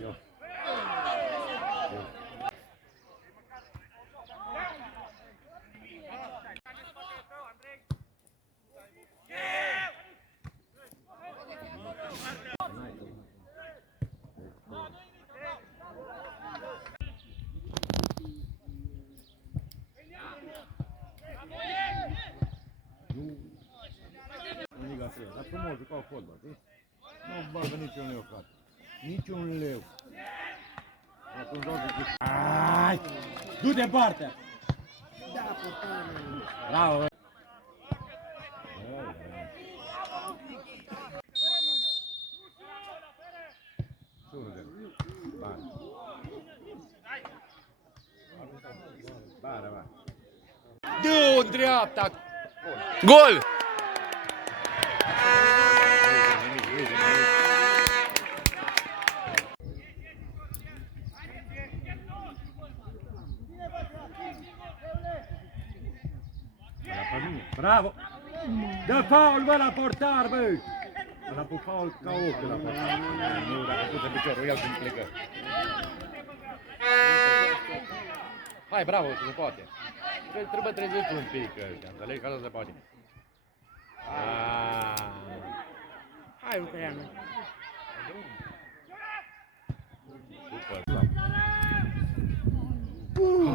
Eu. Dar frumos jucau fotbal, știi? Nu bagă niciun leu, frate. Niciun leu. Atunci au zis, ai! Du de partea! Da, portară! Bravo, bă! Du în dreapta! Gol! Bravo! Dă faul, bă, la portar, bă! Ăla cu faul ca ochiul la portar. Nu, dacă putea piciorul, ia când plecă. Hai, bravo, se poate. Trebuie trezit un pic ăștia, înțelegi? Că așa se poate. Hai, Ucraianu.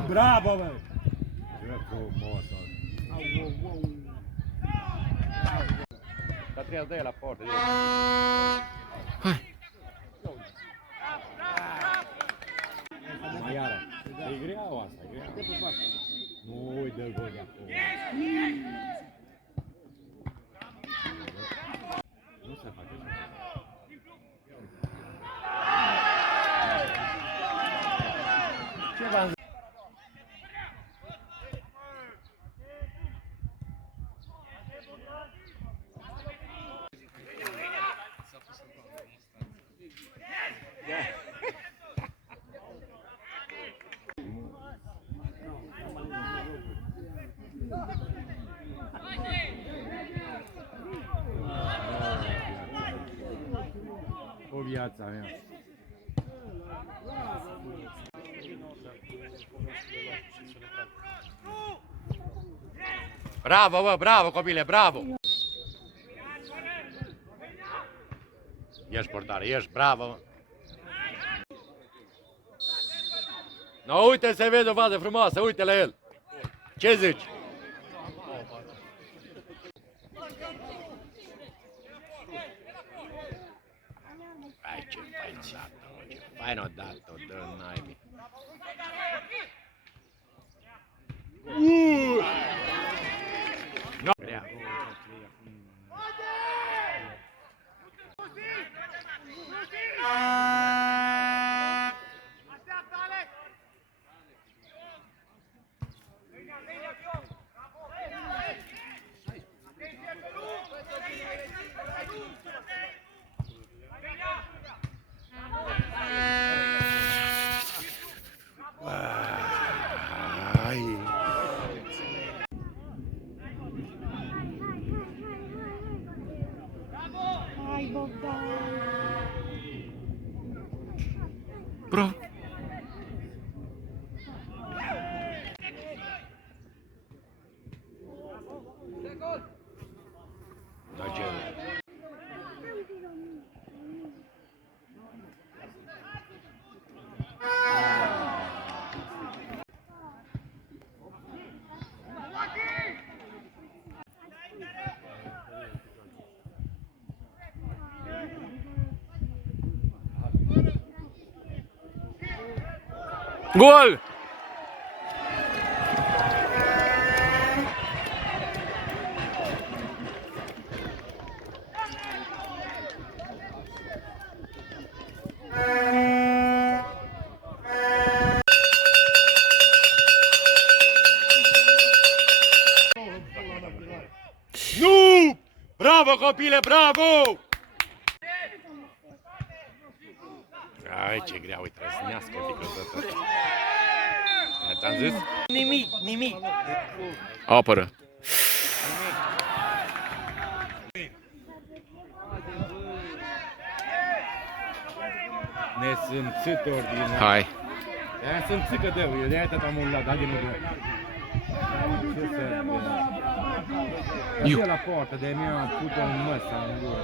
Bravo, bă! Ce frumos, Dar trebuie să dai la portă. Mai iară. E greau asta, e greau. Nu uite de gol de acolo. Nu se face așa. Ce v-am zis? O viața mea. Bravo, bă, bravo, copile, bravo! Ești portare, ești, bravo! No, uite, se vede o fază frumoasă, uite la el! Ce zici? Ai, ce fain dat-o, ce fain o dat-o, dă naibii! No. Grea. Hai, Bogdan. Bravo! Da, ce? Gol! Nu! Bravo, copile, bravo! Ai, ce grea, uite, răsnească un pic o dată. Ți-am zis? Nimic. Apără. Nesimțit ordinar. Hai. Aia simțit că deu, eu de-aia tot am ulat, dar din nu deu. Iu. Eu la portă, de mi-a put-o în măsă, în gură.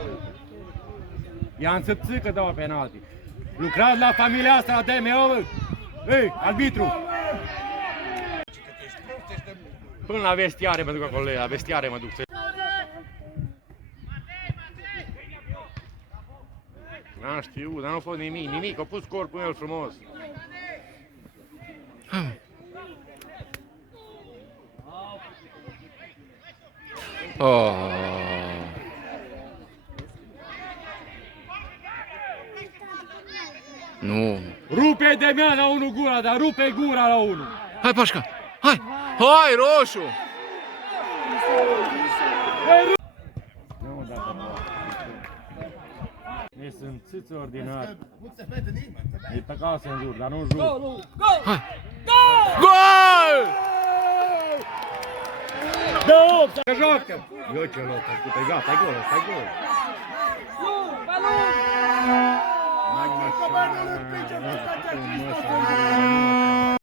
I-am simțit că dau penalti. Lucrați la familia asta, la DMO, ei, arbitru! Până la vestiare mă duc acolo, la vestiare mă duc. N-am știut, dar nu a fost nimic, a pus corpul în el frumos. Oh. Nu. Rupe de mea la unul gura, dar rupe gura la unul! Hai, Pașca! Hai! Hai, roșu! Nu, dacă nu. Nesimțiți ordinar. E pe casă în jur, dar nu jur. Hai! Gol! Dă 8, că joacă! Eu ce loc, ascultă, gata, e gol, ăsta e gol. Mai așa,